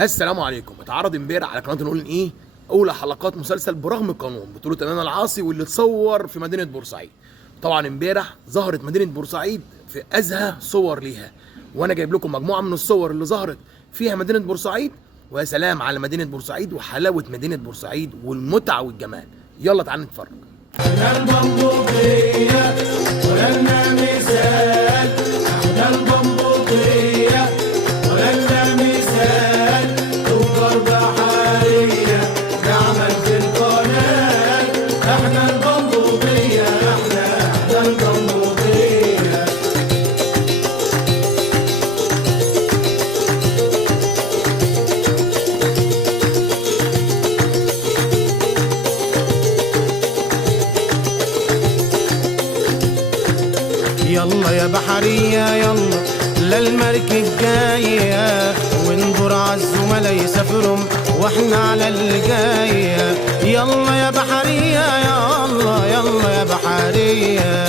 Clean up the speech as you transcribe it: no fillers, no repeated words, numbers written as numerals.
السلام عليكم. اتعرض امبارح على قناه نقول ايه اولى حلقات مسلسل برغم القانون بطوله امام العاصي واللي اتصور في مدينه بورسعيد. طبعا امبارح ظهرت مدينه بورسعيد في ازهى صور ليها، وانا جايب لكم مجموعه من الصور اللي ظهرت فيها مدينه بورسعيد. ويا سلام على مدينه بورسعيد وحلاوه مدينه بورسعيد والمتعه والجمال. يلا تعالوا نتفرج. احنا البندقية ولنا مثال، احنا البندقية ولنا مثال، تجار بحرية نعمل في القناة. احنا البندقية احنا البندقية. يلا يا بحرية يلا للمركب جاية، ونجر عالزملاء يسافرهم واحنا على الجاية. يلا يا بحرية يلا يلا يا بحرية.